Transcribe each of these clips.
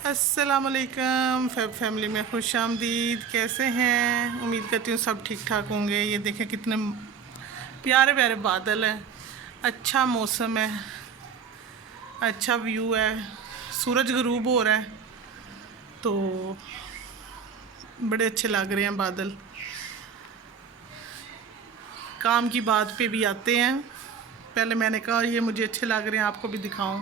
अस्सलामुअलैकुम फैमिली में खुश आमदीद। कैसे हैं? उम्मीद करती हूँ सब ठीक ठाक होंगे। ये देखें कितने प्यारे प्यारे बादल हैं, अच्छा मौसम है, अच्छा व्यू है, सूरज गरूब हो रहा है तो बड़े अच्छे लग रहे हैं बादल। काम की बात पे भी आते हैं। पहले मैंने कहा ये मुझे अच्छे लग रहे हैं, आपको भी दिखाऊं।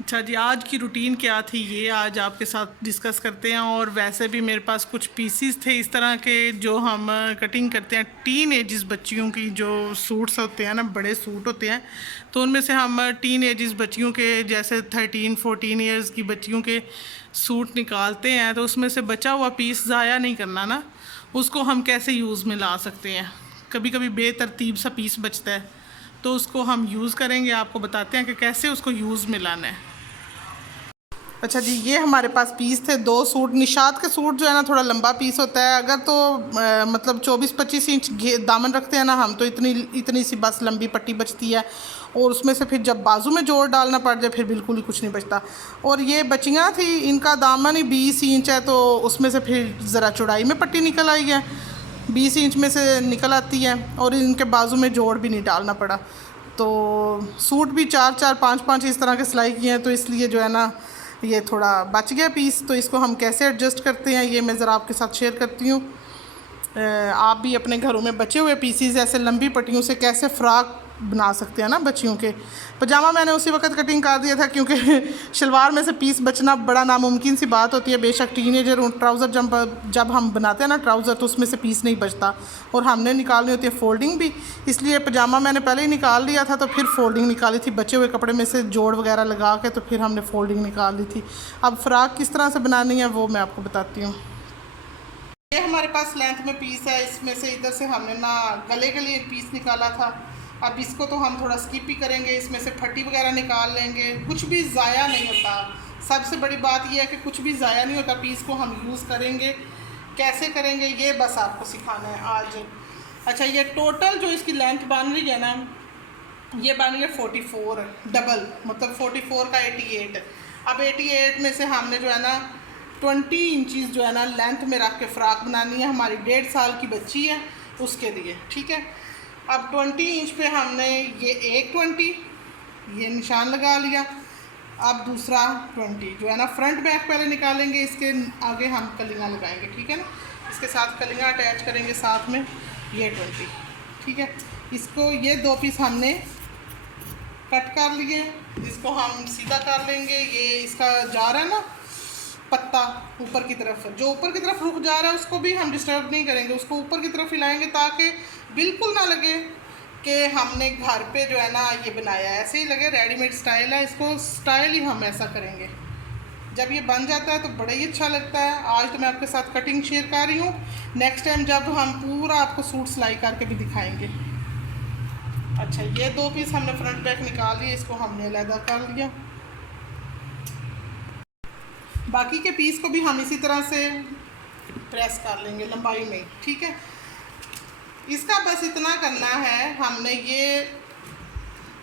अच्छा जी, आज की रूटीन क्या थी ये आज आपके साथ डिस्कस करते हैं। और वैसे भी मेरे पास कुछ पीसीस थे इस तरह के जो हम कटिंग करते हैं टीन एजिस बच्चियों की, जो सूट्स होते हैं ना, बड़े सूट होते हैं, तो उनमें से हम टीन एजिस बच्चियों के जैसे 13-14 ईयर्स की बच्चियों के सूट निकालते हैं। तो उसमें से बचा हुआ पीस ज़ाया नहीं करना ना, उसको हम कैसे यूज़ में ला सकते हैं। कभी कभी बेतरतीब सा पीस बचता है तो उसको हम यूज़ करेंगे, आपको बताते हैं कि कैसे उसको यूज़ में लाना है। अच्छा जी, ये हमारे पास पीस थे 2 सूट। निशात के सूट जो है ना थोड़ा लंबा पीस होता है। अगर तो मतलब 24-25 इंच दामन रखते हैं ना हम, तो इतनी इतनी सी बस लंबी पट्टी बचती है। और उसमें से फिर जब बाजू में जोड़ डालना पड़ जाए फिर बिल्कुल ही कुछ नहीं बचता। और ये बचियाँ थी, इनका दामन ही 20 इंच है, तो उसमें से फिर ज़रा चौड़ाई में पट्टी निकल आई है, 20 इंच में से निकल आती है। और इनके बाजू में जोड़ भी नहीं डालना पड़ा। तो सूट भी 4-4, 5-5 इस तरह के सिलाई किए हैं, तो इसलिए जो है ना ये थोड़ा बच गया पीस। तो इसको हम कैसे एडजस्ट करते हैं ये मैं ज़रा आपके साथ शेयर करती हूँ। आप भी अपने घरों में बचे हुए पीसीज ऐसे लंबी पट्टियों से कैसे फ़्रॉक बना सकते हैं ना बच्चियों के। पजामा मैंने उसी वक्त कटिंग कर दिया था क्योंकि शलवार में से पीस बचना बड़ा नामुमकिन सी बात होती है। बेशक टीनेजर ट्राउज़र जब हम बनाते हैं ना ट्राउज़र, तो उसमें से पीस नहीं बचता और हमने निकालनी होती है फ़ोल्डिंग भी। इसलिए पजामा मैंने पहले ही निकाल लिया था, तो फिर फ़ोल्डिंग निकाली थी बचे हुए कपड़े में से जोड़ वगैरह लगा के, तो फिर हमने फ़ोल्डिंग निकाल ली थी। अब फ़्रॉक किस तरह से बनानी है वो मैं आपको बताती हूँ। ये हमारे पास लेंथ में पीस है, इसमें से इधर से हमने ना गले के लिए पीस निकाला था। अब इसको तो हम थोड़ा स्किप ही करेंगे, इसमें से फट्टी वगैरह निकाल लेंगे। कुछ भी ज़ाया नहीं होता, सबसे बड़ी बात यह है कि कुछ भी ज़ाया नहीं होता। पीस को हम यूज़ करेंगे, कैसे करेंगे ये बस आपको सिखाना है आज। अच्छा, ये टोटल जो इसकी लेंथ बन रही है ना, ये बन रही है 44 डबल, मतलब 44 का 88। अब 88 में से हमने जो है ना 20 इंचज़ जो है ना लेंथ में रख के फ़्रॉक बनानी है। हमारी 1.5 साल की बच्ची है उसके लिए, ठीक है। अब 20 इंच पे हमने ये एक 20 ये निशान लगा लिया। अब दूसरा 20 जो है ना फ्रंट बैक पहले निकालेंगे, इसके आगे हम कलियाँ लगाएंगे, ठीक है ना। इसके साथ कलियाँ अटैच करेंगे साथ में, ये 20, ठीक है। इसको ये 2 पीस हमने कट कर लिए, इसको हम सीधा कर लेंगे। ये इसका जा रहा है ना पत्ता ऊपर की तरफ, जो ऊपर की तरफ रुक जा रहा है उसको भी हम डिस्टर्ब नहीं करेंगे, उसको ऊपर की तरफ हिलाएंगे ताकि बिल्कुल ना लगे कि हमने घर पे जो है ना ये बनाया है, ऐसे ही लगे रेडीमेड स्टाइल है। इसको स्टाइल ही हम ऐसा करेंगे। जब ये बन जाता है तो बड़ा ही अच्छा लगता है। आज तो मैं आपके साथ कटिंग शेयर कर रही हूँ, नेक्स्ट टाइम जब हम पूरा आपको सूट सिलाई करके भी दिखाएंगे। अच्छा, ये 2 पीस हमने फ्रंट बैक निकाल लिए, इसको हमने अलग कर लिया। बाकी के पीस को भी हम इसी तरह से प्रेस कर लेंगे लंबाई में, ठीक है। इसका बस इतना करना है, हमने ये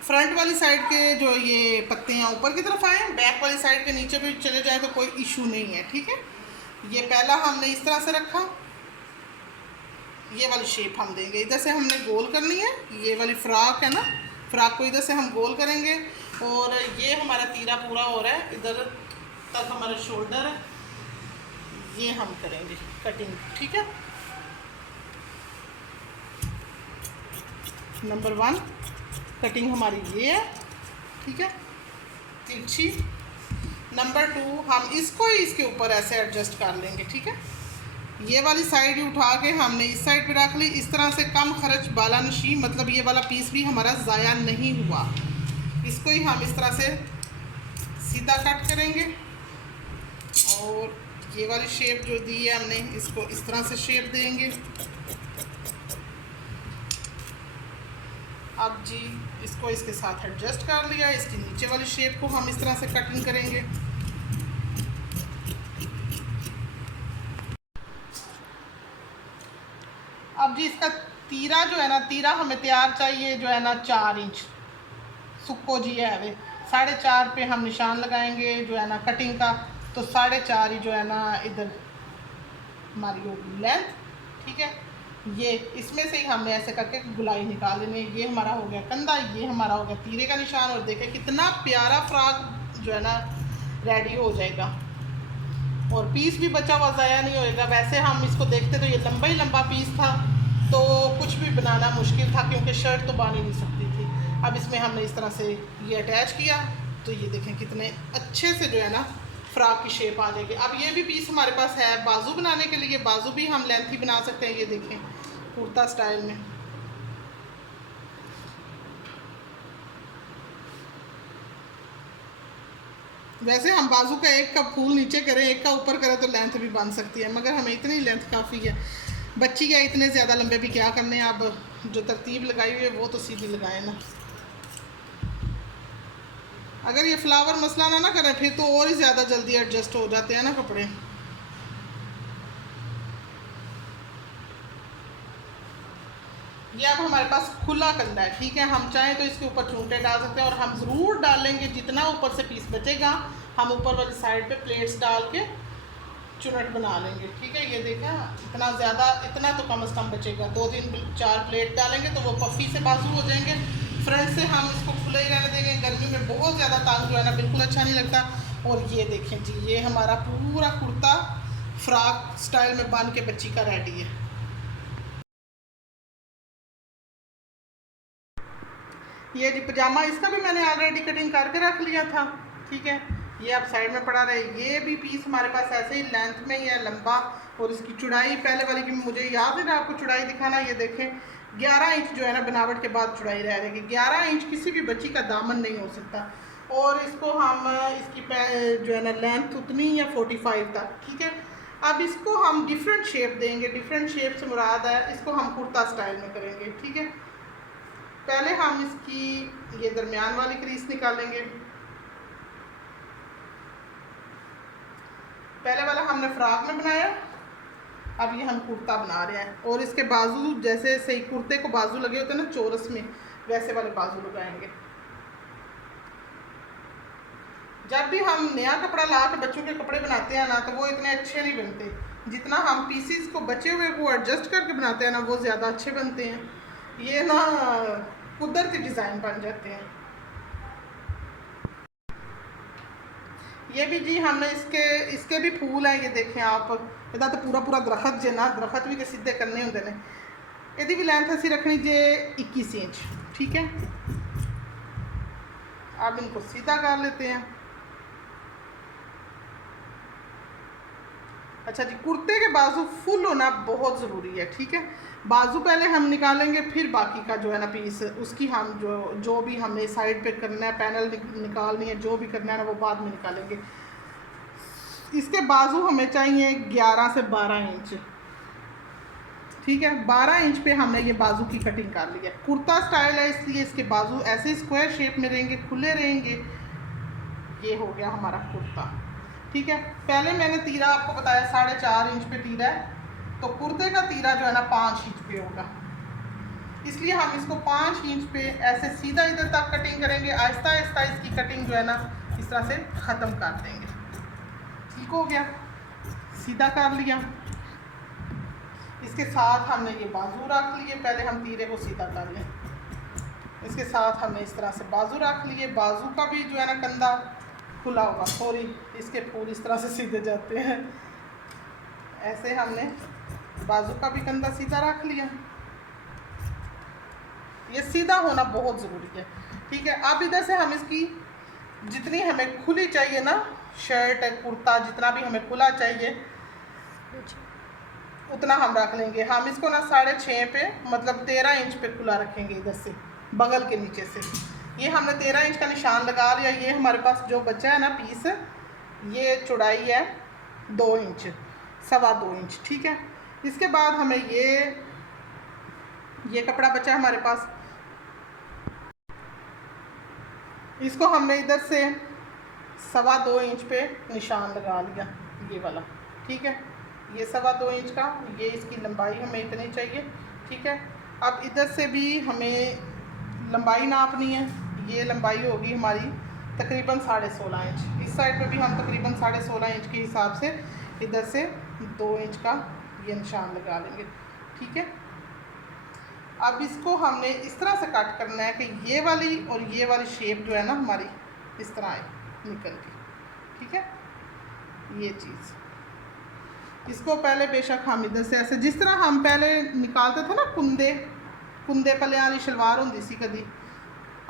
फ्रंट वाली साइड के जो ये पत्ते हैं ऊपर की तरफ आए, बैक वाली साइड के नीचे भी चले जाए तो कोई इशू नहीं है, ठीक है। ये पहला हमने इस तरह से रखा, ये वाली शेप हम देंगे, इधर से हमने गोल करनी है। ये वाली फ्रॉक है ना, फ्रॉक को इधर से हम गोल करेंगे। और ये हमारा तीरा पूरा हो रहा है, इधर तक हमारा शोल्डर है, ये हम करेंगे कटिंग, ठीक है। नंबर 1 कटिंग हमारी ये है, ठीक है, तिरछी। नंबर 2 हम इसको ही इसके ऊपर ऐसे एडजस्ट कर लेंगे, ठीक है। ये वाली साइड ही उठा के हमने इस साइड पे रख ली। इस तरह से कम खर्च बाला नशी, मतलब ये वाला पीस भी हमारा ज़ाया नहीं हुआ। इसको ही हम इस तरह से सीधा कट करेंगे। और ये वाली शेप जो दी है हमने, इसको इस तरह से शेप देंगे। अब जी इसको इसके साथ एडजस्ट कर लिया, इसकी नीचे वाली शेप को हम इस तरह से कटिंग करेंगे। अब जी इसका तीरा जो है ना, तीरा हमें तैयार चाहिए जो है ना 4 इंच सुक्को जी है वे 4.5 पे हम निशान लगाएंगे जो है ना कटिंग का, तो 4.5 ही जो है ना इधर हमारी होगी लेंथ, ठीक है। ये इसमें से ही हमने ऐसे करके गुलाई निकाल लेनी है। ये हमारा हो गया कंधा, ये हमारा हो गया तीरे का निशान, और देखें कितना प्यारा फ्रॉक जो है ना रेडी हो जाएगा, और पीस भी बचा हुआ ज़ाया नहीं होएगा। वैसे हम इसको देखते तो ये लंबा ही लंबा पीस था, तो कुछ भी बनाना मुश्किल था क्योंकि शर्ट तो बांध ही नहीं सकती थी। अब इसमें हमने इस तरह से ये अटैच किया, तो ये देखें कितने अच्छे से जो है ना फ्रॉक की शेप आ जाएगी। अब ये भी पीस हमारे पास है बाजू बनाने के लिए, बाजू भी हम लेंथी बना सकते हैं। ये देखें कुर्ता स्टाइल में, वैसे हम बाजू का एक का फूल नीचे करें एक का ऊपर करें तो लेंथ भी बन सकती है, मगर हमें इतनी लेंथ काफ़ी है। बच्ची क्या इतने ज़्यादा लंबे भी क्या करने हैं, अब जो तरतीब लगाई हुई है वो तो सीधी लगाए ना। अगर ये फ्लावर मसला ना करें फिर तो और ही ज़्यादा जल्दी एडजस्ट हो जाते हैं ना कपड़े। ये अब हमारे पास खुला कंधा है, ठीक है। हम चाहें तो इसके ऊपर चूंटे डाल सकते हैं, और हम ज़रूर डालेंगे जितना ऊपर से पीस बचेगा हम ऊपर वाली साइड पे प्लेट्स डाल के चुनट बना लेंगे, ठीक है। ये देखें इतना ज़्यादा, इतना तो कम से कम बचेगा। 2-3-4 प्लेट डालेंगे तो वो पफ़ी से बाजू हो जाएंगे। फ्रंट से हम इसको खुला ही रहने देंगे, गर्मी में बहुत ज़्यादा तांग जो है ना बिल्कुल अच्छा नहीं लगता। और ये देखें जी, ये हमारा पूरा कुर्ता फ्रॉक स्टाइल में बन के बच्ची का रेडी है। ये जी पजामा, इसका भी मैंने ऑलरेडी कटिंग करके रख लिया था, ठीक है। ये अब साइड में पड़ा रहे। ये भी पीस हमारे पास ऐसे ही लेंथ में ही है लंबा, और इसकी चौड़ाई पहले वाली की मुझे याद है ना आपको चौड़ाई दिखाना। ये देखें 11 इंच जो है ना बनावट के बाद चौड़ाई रह जाएगी। 11 इंच किसी भी बच्ची का दामन नहीं हो सकता। और इसको हम इसकी जो है ना लेंथ उतनी या 45 तक, ठीक है। अब इसको हम डिफरेंट शेप देंगे। डिफरेंट शेप से मुराद है इसको हम कुर्ता स्टाइल में करेंगे, ठीक है। पहले हम इसकी ये दरमियान वाली क्रीज निकालेंगे। पहले वाला हमने फ्रॉक में बनाया, अब ये हम कुर्ता बना रहे हैं। और इसके बाजू जैसे सही कुर्ते को बाजू लगे होते हैं ना चौरस में, वैसे वाले बाजू लगाएंगे। जब भी हम नया कपड़ा ला के बच्चों के कपड़े बनाते हैं ना तो वो इतने अच्छे नहीं बनते, जितना हम पीसीस को बचे हुए को एडजस्ट करके बनाते हैं ना वो ज़्यादा अच्छे बनते हैं। ये ना कुदरती डिज़ाइन बन जाते हैं। ये भी जी हमने इसके भी फूल हैं, ये देखें आप। इधर तो पूरा पूरा दरख्त जे ना, दरख्त भी के सीधे करने होंगे ने। ਇਹਦੀ भी लेंथ असी रखनी जे 21 इंच, ठीक है। अब इनको सीधा कर लेते हैं। अच्छा जी, कुर्ते के बाजू फुल होना बहुत ज़रूरी है, ठीक है। बाजू पहले हम निकालेंगे, फिर बाकी का जो है ना पीस उसकी हम जो भी हमने साइड पे करना है, पैनल निकालनी है, जो भी करना है ना वो बाद में निकालेंगे। इसके बाजू हमें चाहिए 11 से 12 इंच, ठीक है। 12 इंच पे हमने ये बाजू की कटिंग कर ली है। कुर्ता स्टाइल है इसलिए इसके बाजू ऐसे स्क्वायर शेप में रहेंगे, खुले रहेंगे। ये हो गया हमारा कुर्ता, ठीक है। पहले मैंने तीरा आपको बताया 4.5 इंच पे तीरा है, तो कुर्ते का तीरा जो है ना 5 इंच पे होगा, इसलिए हम इसको 5 इंच पे ऐसे सीधा इधर तक कटिंग करेंगे। आहिस्ता आहिस्ता इसकी कटिंग जो है ना इस तरह से ख़त्म कर देंगे। ठीक हो गया, सीधा कर लिया। इसके साथ हमने ये बाजू रख लिए, पहले हम तीरे को सीधा कर लें। इसके साथ हमने इस तरह से बाजू रख लिए। बाजू का भी जो है ना कंधा खुला होगा, सॉरी इसके फूल इस तरह से सीधे जाते हैं। ऐसे हमने बाजू का भी कंधा सीधा रख लिया। ये सीधा होना बहुत ज़रूरी है, ठीक है। अब इधर से हम इसकी जितनी हमें खुली चाहिए ना, शर्ट कुर्ता जितना भी हमें खुला चाहिए उतना हम रख लेंगे। हम इसको ना 6.5 पे मतलब 13 इंच पे खुला रखेंगे इधर से बगल के नीचे से। ये हमने 13 इंच का निशान लगा लिया। ये हमारे पास जो बचा है ना पीस, ये चौड़ाई है 2 इंच, 2.25 इंच, ठीक है। इसके बाद हमें ये कपड़ा बचा हमारे पास, इसको हमने इधर से 2.25 इंच पे निशान लगा लिया, ये वाला, ठीक है। ये 2.25 इंच का, ये इसकी लंबाई हमें इतनी चाहिए, ठीक है। अब इधर से भी हमें लंबाई नापनी है। ये लंबाई होगी हमारी तकरीबन 16.5 इंच। इस साइड पे भी हम तकरीबन 16.5 इंच के हिसाब से इधर से 2 इंच का ये निशान लगा लेंगे, ठीक है। अब इसको हमने इस तरह से कट करना है कि ये वाली और ये वाली शेप जो है ना हमारी इस तरह आए निकल के, ठीक है। ये चीज़ इसको पहले बेशक हम इधर से ऐसे, जिस तरह हम पहले निकालते थे ना कुंदे पल्ले वाली शलवार होती सी कभी,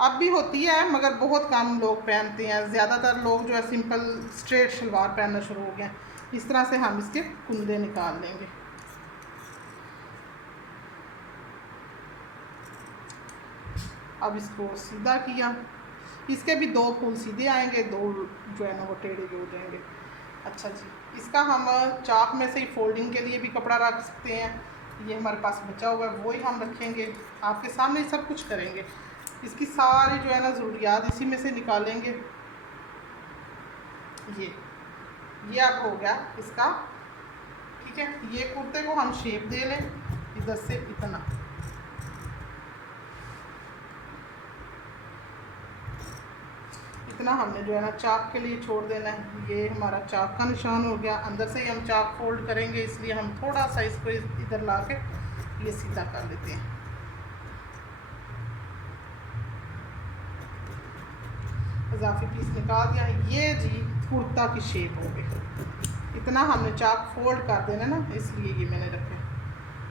अब भी होती है मगर बहुत कम लोग पहनते हैं। ज़्यादातर लोग जो है सिंपल स्ट्रेट शलवार पहनना शुरू हो गए। इस तरह से हम इसके कुंदे निकाल लेंगे। अब इसको सीधा किया, इसके भी 2 फूल सीधे आएंगे, 2 जो है ना वो टेढ़े हो जाएंगे। अच्छा जी, इसका हम चाक में से ही फोल्डिंग के लिए भी कपड़ा रख सकते हैं। ये हमारे पास बचा हुआ है, वही हम रखेंगे। आपके सामने सब कुछ करेंगे। इसकी सारी जो है ना ज़रूरियात इसी में से निकालेंगे। ये अब हो गया इसका, ठीक है। ये कुर्ते को हम शेप दे लें इधर से इतना हमने जो है ना चाक के लिए छोड़ देना है। ये हमारा चाक का निशान हो गया। अंदर से ही हम चाक फोल्ड करेंगे, इसलिए हम थोड़ा सा इसको इधर ला के ये सीधा कर लेते हैं। इजाफी पीस निकाल दिया। ये जी कुर्ता की शेप हो गई। इतना हमने चाक फोल्ड कर देना ना, इसलिए ये मैंने रखा।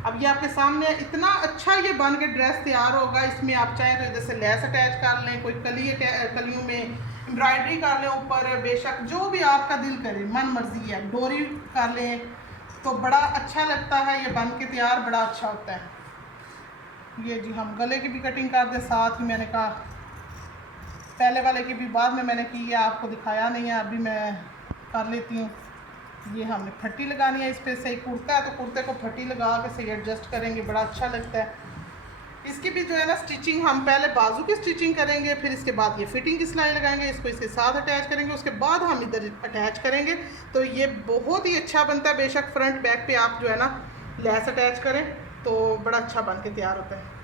अब ये आपके सामने इतना अच्छा ये बन के ड्रेस तैयार होगा। इसमें आप चाहें तो इधर से लेस अटैच कर लें, कोई कलियों में एम्ब्रॉयडरी कर लें ऊपर, बेशक जो भी आपका दिल करे, मन मर्जी है। डोरी कर लें तो बड़ा अच्छा लगता है, ये बन के तैयार बड़ा अच्छा होता है। ये जी हम गले की भी कटिंग कर दें साथ ही। मैंने कहा पहले वाले की भी बाद में मैंने की है, आपको दिखाया नहीं है, अभी मैं कर लेती हूँ। ये हमने फट्टी लगानी है इस पर। सही कुर्ता है तो कुर्ते को फट्टी लगा के सही एडजस्ट करेंगे, बड़ा अच्छा लगता है। इसकी भी जो है ना स्टिचिंग हम पहले बाजू की स्टिचिंग करेंगे, फिर इसके बाद ये फिटिंग की सिलाई लगाएंगे, इसको इसके साथ अटैच करेंगे, उसके बाद हम इधर अटैच करेंगे। तो ये बहुत ही अच्छा बनता है। बेशक फ्रंट बैक पे आप जो है ना लेस अटैच करें तो बड़ा अच्छा बन के तैयार होता है।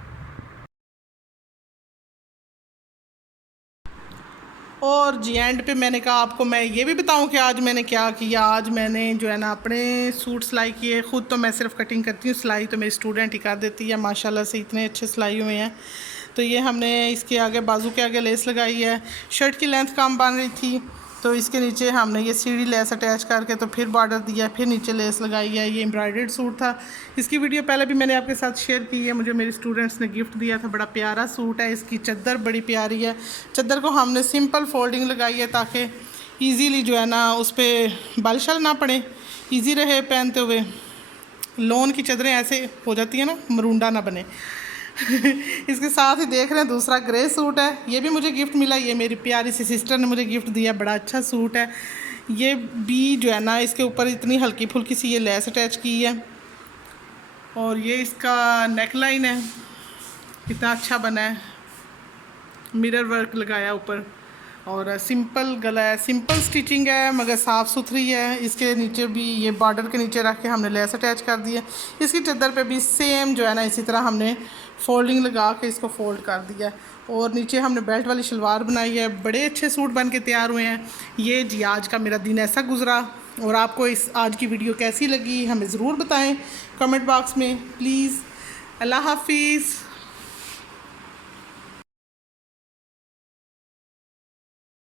और जी एंड पे मैंने कहा आपको मैं ये भी बताऊं कि आज मैंने क्या किया। आज मैंने जो है ना अपने सूट सिलाई किए। ख़ुद तो मैं सिर्फ कटिंग करती हूँ, सिलाई तो मेरी स्टूडेंट ही कर देती है। माशाल्लाह से इतने अच्छे सिलाई हुए हैं। तो ये हमने इसके आगे बाजू के आगे लेस लगाई है। शर्ट की लेंथ कम बन रही थी तो इसके नीचे हमने ये सीढ़ी लेस अटैच करके तो फिर बॉर्डर दिया, फिर नीचे लेस लगाई है। ये एम्ब्रॉयडर्ड सूट था। इसकी वीडियो पहले भी मैंने आपके साथ शेयर की है। मुझे मेरी स्टूडेंट्स ने गिफ्ट दिया था। बड़ा प्यारा सूट है। इसकी चद्दर बड़ी प्यारी है। चद्दर को हमने सिंपल फोल्डिंग लगाई है ताकि ईज़िली जो है ना उस पर बल शल ना पड़े, ईजी रहे पहनते हुए। लोन की चद्दरें ऐसे हो जाती है ना, मरूंडा ना बने। इसके साथ ही देख रहे हैं दूसरा ग्रे सूट है। ये भी मुझे गिफ्ट मिला। ये मेरी प्यारी सी सिस्टर ने मुझे गिफ्ट दिया। बड़ा अच्छा सूट है। ये भी जो है ना इसके ऊपर इतनी हल्की फुल्की सी ये लेस अटैच की है। और ये इसका नेक लाइन है, कितना अच्छा बना है। मिरर वर्क लगाया ऊपर और सिंपल गला है। सिंपल स्टिचिंग है मगर साफ़ सुथरी है। इसके नीचे भी ये बॉर्डर के नीचे रख के हमने लेस अटैच कर दी है। इसकी चद्दर पे भी सेम जो है ना इसी तरह हमने फोल्डिंग लगा के इसको फोल्ड कर दिया। और नीचे हमने बेल्ट वाली शलवार बनाई है। बड़े अच्छे सूट बन के तैयार हुए हैं। ये जी आज का मेरा दिन ऐसा गुजरा। और आपको इस आज की वीडियो कैसी लगी हमें ज़रूर बताएं कमेंट बॉक्स में प्लीज़। अल्लाह हाफिज़।